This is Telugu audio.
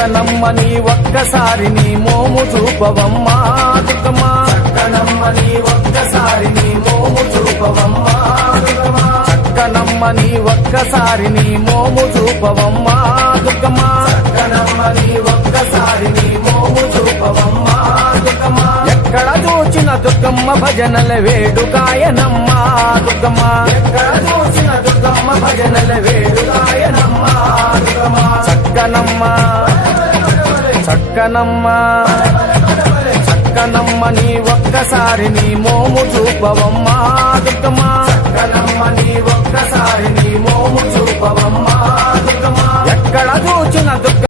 చక్కనమ్మ నీ ఒక్కసారి నీ మోము చూపవమ్మా దుర్గమ్మ చక్కనమ్మ నీ ఒక్కసారి నీ మోము చూపవమ్మా దుర్గమ్మ చక్కనమ్మ నీ ఒక్కసారి నీ మోము చూపవమ్మా దుర్గమ్మ చక్కనమ్మ నీ ఒక్కసారి నీ మోము చూపవమ్మా దుర్గమ్మ ఎక్కడ చూచిన దుర్గమ్మ భజనల వేడుకాయనమ్మ దుర్గమ్మ ఎక్కడ చూచిన దుర్గమ్మ భజనల వేడుకాయనమ్మ దుర్గమ్మ చక్కనమ్మ చక్కనమ్మ చక్కనమ్మ నీ ఒక్కసారి నీ మోము చూపవమ్మా దుర్గమ్మ చక్కనమ్మ నీ ఒక్కసారి నీ మోము చూపవమ్మా దుర్గమ్మ ఎక్కడ చూచిన దుర్గ